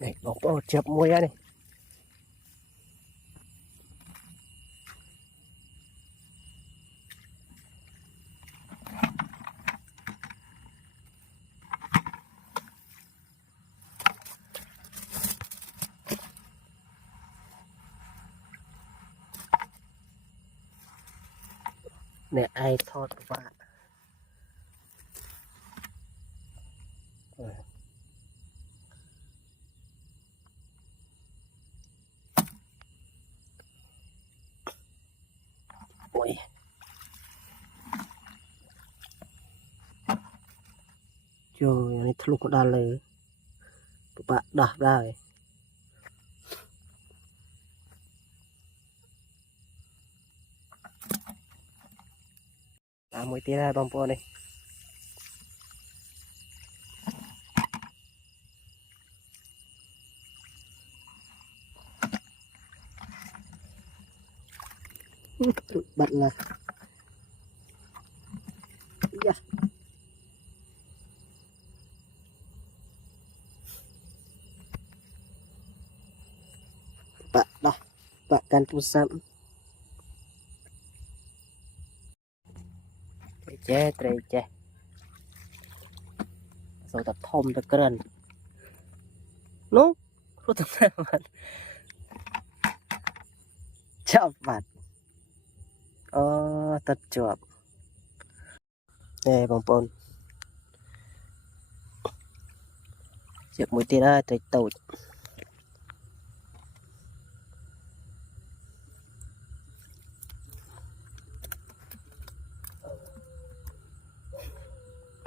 này bóng chụp môi này nè ai thọt các bạn ôi trời này thật lục đà lờ các bạn đạp ra rồi mới tí ra bông po này bận là yeah. Bạn đó bạn can tu sắm tre rồi tập thông tập cơn nó có tập bạn chậm bạn tập chuột nè bông po chiếc mũi tên ra trời tàu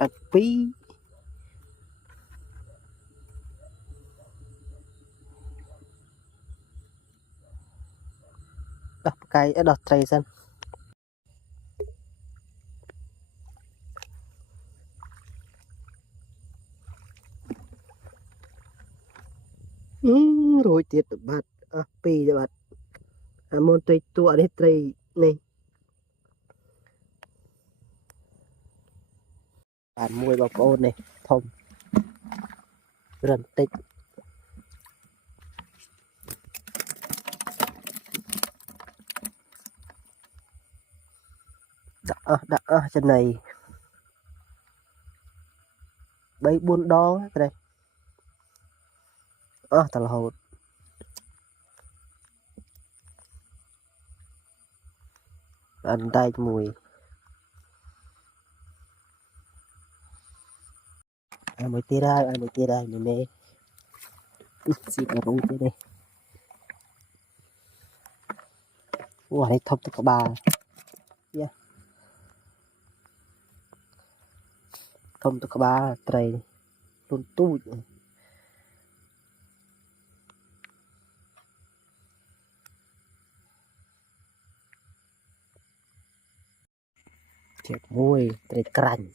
ăn pí đập cái đọt trời sân rồi tiệt bạn pí cho bạn môn tây tua đi tây này bạn mùi bọc ôn này thông rần tích đã chân này bấy buôn đo cái đây thật là hột ăn tay mùi mới tira mình nè xịt là rung cái đây wow này thấp tất cả bà yeah. Thấp tất cả bà tray luôn tu thiệt mùi tray cành